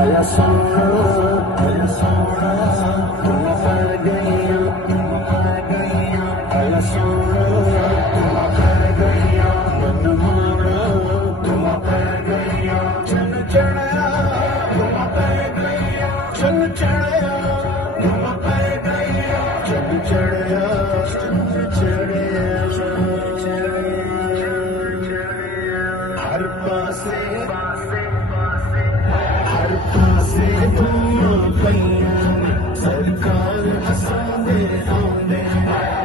आया सोना तुम कर गईया आया सोना तुम कर गईया मन माना तुम कर गईया चन चढ़या तुम कर गईया चन चढ़या तुम कर गईया चन चढ़या हर पासे धूमां पईयां सरकार असांदे आंदे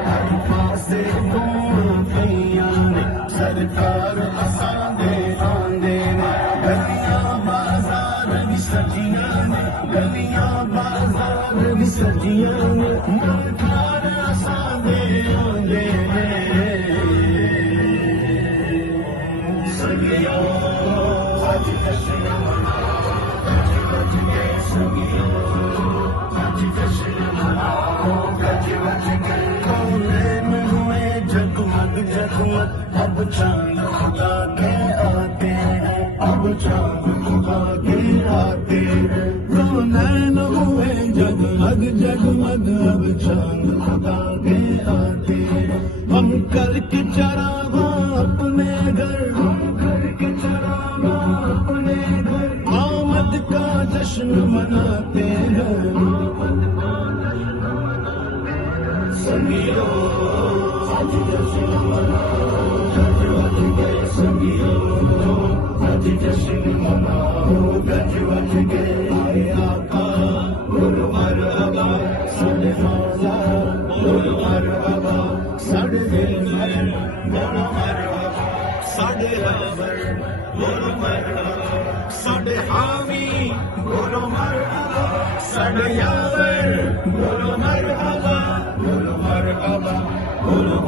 हर पासे धूमां पईयां सरकार असांदे आंदे गलियां बाजार भी सजियां ने गलियां बाजार भी सजियां ने मरकार असांदे आंदे सगियो अज जश्न जगमग जगमग अब चांद खुदा के आते हैं अब चांद खुदा के आते हैं दो नैन हुए जगमग जगमग अब चांद खुदा के आते हैं हम करके चरागा अपने घर हम करके चरागा अपने घर आमद का जश्न मनाते हैं सगियो आज जश्न मनाओ गज वज गए सगियो आज जश्न मनाओ गज वज गए आए आका गुरु मरहबा साढ़े मौला गुरु मरहबा साढ़े दिल में गुरु मरहबा साढ़े रावर गुरु मरहबा साढ़े हामी गुरु मरहबा साढ़े यावर गुरु मरहबा गुरु मरहबा गुरु